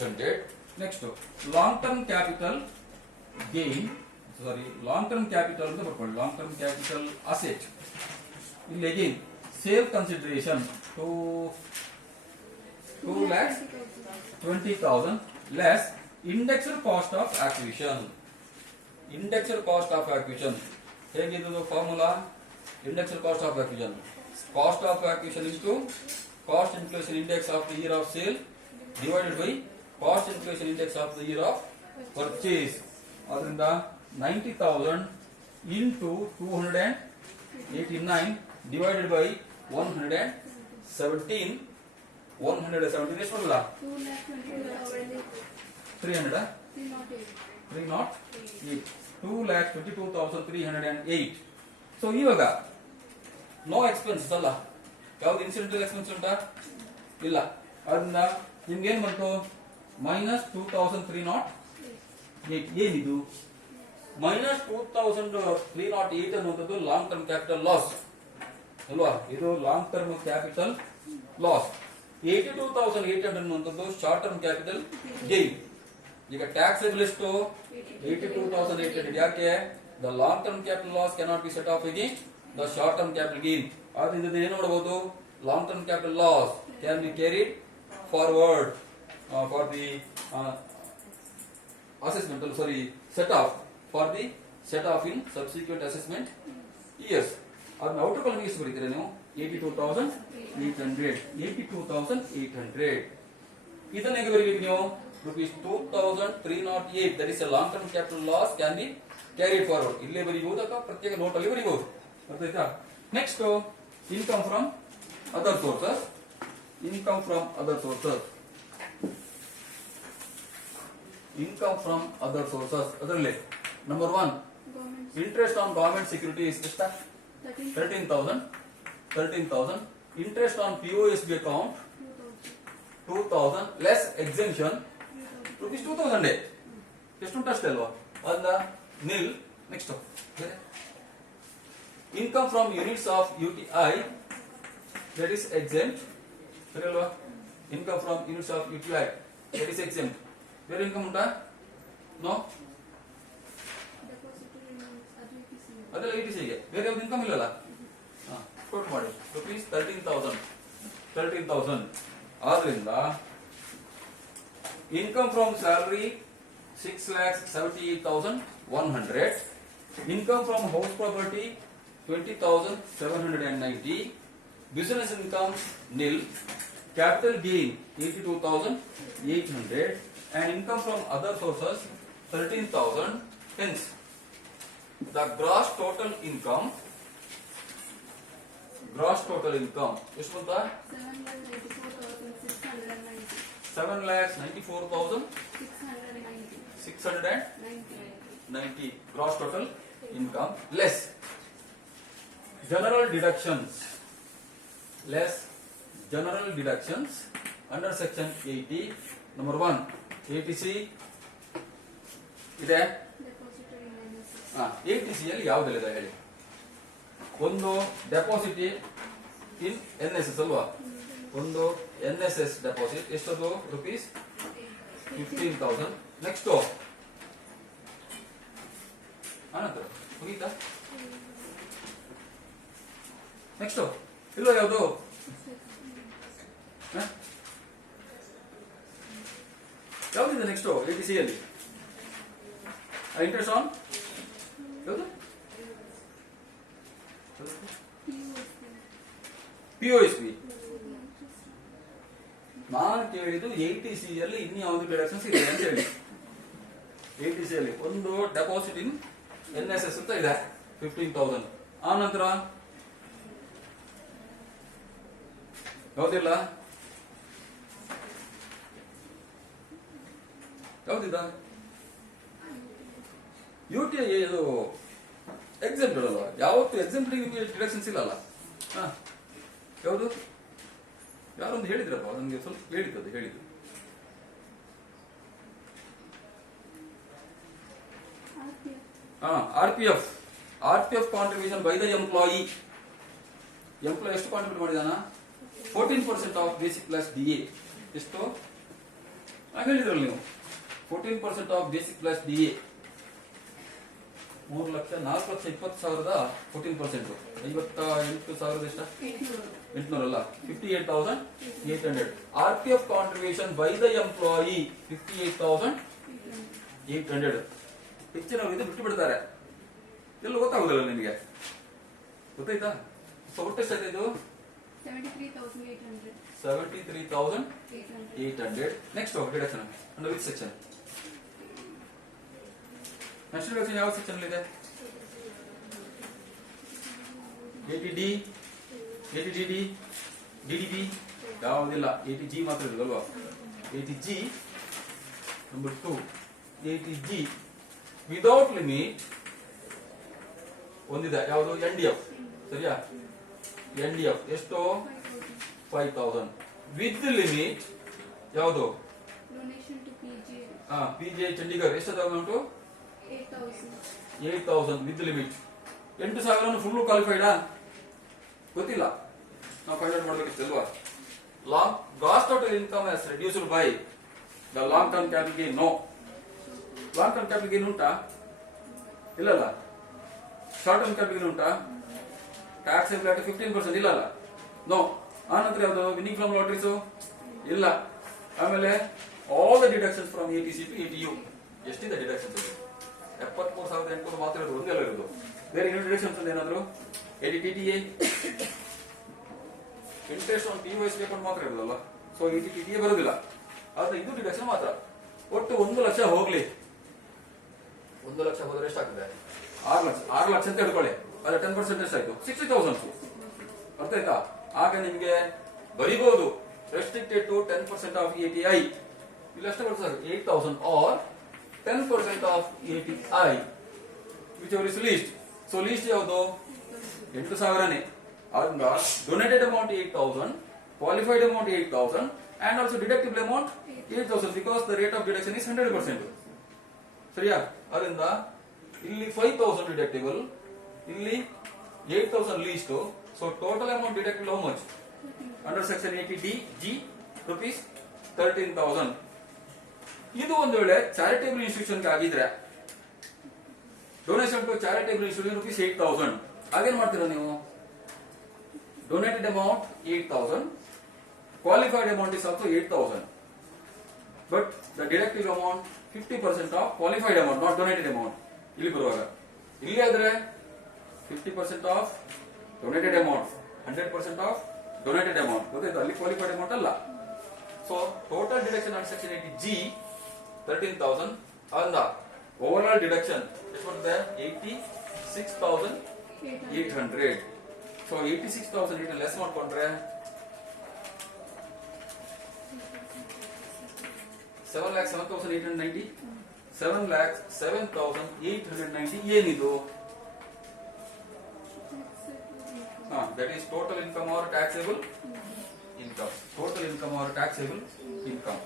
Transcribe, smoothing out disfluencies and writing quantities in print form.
Next, long-term capital gain. Sorry, long-term capital ಅಂತ ಬರ್ಕೊಳ್ಳಿ. Long-term capital asset. ಇಲ್ಲಿ again sale consideration to 2,20,000 less indexed cost of acquisition. Indexed cost of acquisition. ಹೇಗಿದು formula? Indexed cost of acquisition. Cost of acquisition into cost inflation index of the year of sale divided by cost inflation index of the year of purchase. ಅದರಿಂದ 90,000 into 289 divided by 117 ಎಷ್ಟು ಬರಲ್ಲ? 300 2,22,308. So ಇವಾಗ no expenses ಅಲ್ಲ, ಯಾವ್ದು incidental expense ಉಂಟಾ? ಇಲ್ಲ. ಅದರಿಂದ ನಿಮ್ಗೆ ಏನ್ ಬಂತು? -2,308. ಏನಿದು? -2,308 ಅನ್ನುವಂಥದ್ದು ಲಾಂಗ್ ಟರ್ಮ್ ಕ್ಯಾಪಿಟಲ್ ಲಾಸ್ ಅಲ್ವಾ? ಇದು ಲಾಂಗ್ ಟರ್ಮ್ ಕ್ಯಾಪಿಟಲ್ ಲಾಸ್. 82,800 ಅನ್ನುವಂಥದ್ದು ಶಾರ್ಟ್ ಟರ್ಮ್ ಕ್ಯಾಪಿಟಲ್ ಗೇನ್. ಈಗ ಟ್ಯಾಕ್ಸೇಬಲ್ ಎಷ್ಟು? 82,800. ಯಾಕೆ? The long term capital loss cannot be set of against the short term capital gain. ಆದ್ರಿಂದ ಏನ್ ಮಾಡಬಹುದು? Long term capital loss can be carried forward for the assessment, sorry, set off for the set off in subsequent assessment years. ಅದನ್ನ outer column ಎಷ್ಟು ಬರೀತೀರಾ ನೀವು? 82,800. ಇದನ್ನ ಹೇಗೆ ಬರೀಬೇಕು ನೀವು? ₹2,308. That is a long term capital loss can be carried forward. ಇಲ್ಲೇ ಬರೀಬಹುದು ಅಥವಾ ಪ್ರತ್ಯೇಕ ನೋಟ್ ಅಲ್ಲಿ ಬರೀಬಹುದು. ಅರ್ಥಾಯ್ತಾ? Next, income from other sources. Income from other sources. Income from other sources ಅದರಲ್ಲಿ number 1 interest on government securities ಎಷ್ಟ? 13,000. Interest on POSB account 2,000 less exemption ₹2,000. ಎಷ್ಟು ಉಂಟು ಅಷ್ಟೇ ಅಲ್ವಾ? ಅದನ್ನ ನಿಲ್. Next, income from units of UTI that is exempt. ಸರಿ ಅಲ್ವಾ? Income from units of UTI that is exempt. ಬೇರೆ ಇನ್ಕಮ್ ಉಂಟಾ? ನೋ. ಅದೆಲ್ಲ ETCಗೆ. ಬೇರೆ ಯಾವ್ದು ಇನ್ಕಮ್ ಇಲ್ಲಲ್ಲ? ಕೋಟ್ ಮಾಡಿ. ₹13,000. ಆದ್ರಿಂದ income from salary 6,78,100. Income from house property 20,790. Business income nil. Capital gain 82,800. and income from other sources 13,000. hence the gross total income ಎಷ್ಟು ಅಂತ? 7,94,690 gross total income less general deductions under section 80. number 1 ATC ಇದೆ. ATC ಅಲ್ಲಿ ಯಾವುದೆಲ್ಲ ಹೇಳಿ? ಒಂದು deposit ಇನ್ NSS ಅಲ್ವಾ? ಒಂದು NSS deposit ಎಷ್ಟದು? ₹15,000. Next ಆನಂತರ ಮುಗೀತಾ? ನೆಕ್ಸ್ಟ್ ಇಲ್ಲ ಯಾವುದು? ಯಾವ್ದಿದೆ ನೆಕ್ಸ್ಟ್ ATC ಅಲ್ಲಿ? ಇಂಟ್ರೆಸ್ಟ್ ಆನ್ ಯಾವುದು? POSB. ನಾನು ಕೇಳಿದ್ದು ATC ಅಲ್ಲಿ ಇನ್ಯಾವುದು ಡಿಡಕ್ಷನ್ಸ್ ಇದೆ ಅಂತ ಹೇಳಿ. ATC ಅಲ್ಲಿ ಒಂದು ಡೆಪಾಸಿಟ್ ಇನ್ NSS ಅಂತ ಇದೆ 15,000. ಆನಂತರ ಯಾವ್ದಿಲ್ಲ? ಯಾವ್ದಿದ? UTI ಇದು ಎಕ್ಸೆಂಪ್ಟ್ ಅಲ್ವಾ? ಯಾವತ್ತು ಎಕ್ಸೆಂಪ್ಟ್ ಡಿಡಕ್ಷನ್ಸ್ ಇಲ್ಲ ಅಲ್ಲ? ಯಾವುದು? ಯಾರೊಂದು ಹೇಳಿದ್ರಪ್ಪ, ನನಗೆ ಸ್ವಲ್ಪ ಹೇಳಿದ್ದು. RPF contribution by the employee ಎಷ್ಟು ಕಾಂಟ್ರಿಬ್ಯೂಟ್ ಮಾಡಿದಾನ? 14% ಆಫ್ ಬೇಸಿಕ್ ಪ್ಲಸ್ DA. ಎಷ್ಟು? ಹೇಳಿದ್ರಲ್ಲ ನೀವು 14% of basic plus D A 4,20,000 14%, 58,000 ಎಷ್ಟ 800 ಅಲ್ಲ 58,800. RPF contribution by the employee 58,800. ಹೆಚ್ಚಿನವರು ಇದು ಬಿಟ್ಟು ಬಿಡ್ತಾರೆ, ಎಲ್ಲ ಗೊತ್ತಾಗುದಿಲ್ಲ ನಿಮಗೆ, ಗೊತ್ತಾಯ್ತಾ? ಸೊ ಒಟ್ಟು ಎಷ್ಟಾಯ್ತು ಇದು 73,800. Next deduction under which section? Next deduction ಯಾವ ಸೆಕ್ಷನ್ ಇದೆ? ATD, ATDD, DDB ಯಾವುದಿಲ್ಲ, ATG ಮಾತ್ರ ಇರೋದಲ್ವಾ? ATG number 2, ATG without limit ಒಂದಿದೆ, ಯಾವುದು? NDF, ಸರಿಯಾ? NDF ಎಷ್ಟು? 5,000. ವಿತ್ ಲಿಮಿಟ್ ಯಾವುದು? PJ ಚಂಡೀಗಢ ಎಷ್ಟು ಉಂಟು? 8,000 ವಿತ್ ಲಿಮಿಟ್. 8,000 ಫುಲ್ ಕ್ವಾಲಿಫೈಡಾ? ಗೊತ್ತಿಲ್ಲ, ನಾವು ಫೈಂಡ್ ಔಟ್ ಮಾಡಬೇಕಿತ್ತಲ್ವಾ? Long gross total income has reduced by the long term capital gain. No. Long term capital gain ಉಂಟಾ? ಇಲ್ಲಲ್ಲ. ಶಾರ್ಟ್ ಟರ್ಮ್ ಕ್ಯಾಪಿಟಲ್ ಗೇನ್ ಉಂಟಾ? ಟ್ಯಾಕ್ಸೇಬಲ್ ಅಟ್ 15% ಇಲ್ಲಲ್ಲ. ನೋ. ಆನಂತರ ಯಾವುದು? ವಿನ್ನಿಂಗ್ ಫ್ರಮ್ ಲಾಟರೀಸ್ ಇಲ್ಲ. ಆಮೇಲೆ all the deductions from ATC to ATU. ಎಷ್ಟಿದೆ deductions? 73,800 ಮಾತ್ರ ಇರೋದು, ಒಂದೆಲ್ಲ ಇರೋದು. ಬೇರೆ ಇನ್ನೂ ಡಿಡಕ್ಷನ್ಸ್ ಏನಾದ್ರು? ATTTA interest on POS account ಮಾತ್ರ ಇರೋದಲ್ಲ, ಸೊ ATTTA ಬರೋದಿಲ್ಲ. ಆದ್ರೆ ಇದು ಡಿಡಕ್ಷನ್ ಮಾತ್ರ. ಒಟ್ಟು 1 ಲಕ್ಷ ಹೋಗ್ಲಿ, 1 ಲಕ್ಷ ಹೋದ್ರೆ ಎಷ್ಟಾಗ್ತದೆ? 6 ಲಕ್ಷ ಅಂತ ಹೇಳ್ಕೊಳ್ಳಿ. ಅದ್ರ 10% ಎಷ್ಟಾಯ್ತು? 60,000. ಅರ್ಥ ಆಯ್ತಾ? ಆಗ ನಿಮ್ಗೆ ಬರಿಬಹುದು ರೆಸ್ಟ್ರಿಕ್ಟೆಡ್ ಟು 10% ಆಫ್ ATI. ಇಲ್ಲಿ ಅಷ್ಟೇ ಬರ್ತದೆ, 8,000 ಆರ್ 10% ಆಫ್ ATI ವಿಚ್ ಎವರ್ ಇಸ್ ಲೀಸ್ಟ್. ಸೊ ಲೀಸ್ಟ್ ಯಾವುದು? 8,000ನೇ. ಆದ್ರಿಂದ donated amount 8,000, qualified amount 8,000 and also deductible amount 8,000 because the rate of deduction is 100%. ಸರಿಯಾ? ಅದರಿಂದ ಇಲ್ಲಿ 5,000 ಡಿಡಕ್ಟಿಬಲ್, ಇಲ್ಲಿ 8,000 least. So total amount deductible how much? Under section 80D rupees 13,000. ಇದು ಒಂದು ವೇಳೆ ಚಾರಿಟೇಬಲ್ ಇನ್ಸ್ಟಿಟ್ಯೂಷನ್ ಆಗಿದ್ರೆ donation to charitable institution rupees 8,000. ಹಾಗೇನ್ ಮಾಡ್ತೀರಾ ನೀವು? Donated amount 8,000, qualified amount is also 8,000, but the deductive amount 50% of qualified amount, not donated amount. ಇಲ್ಲಿ ಬರುವಾಗ ಇಲ್ಲಿ ಆದ್ರೆ 50% of donated amount, 100% of donated amount. ಗೊತ್ತಾಯ್ತು? ಅಲ್ಲಿ ಕ್ವಾಲಿಫೈಡ್ ಅಮೌಂಟ್ ಅಲ್ಲ. So total deduction under section 80G 13,000. ಅಂದ ಓವರ್ ಆಲ್ ಡಿಡಕ್ಷನ್ ಎಷ್ಟು ಬರುತ್ತೆ? 86,800. ಸೊ 86,800 ಲೆಸ್ ಮಾಡ್ಕೊಂಡ್ರೆ 7,07,890, 7,07,890 ಏನಿದು? That is total income or taxable income. Total income or taxable income.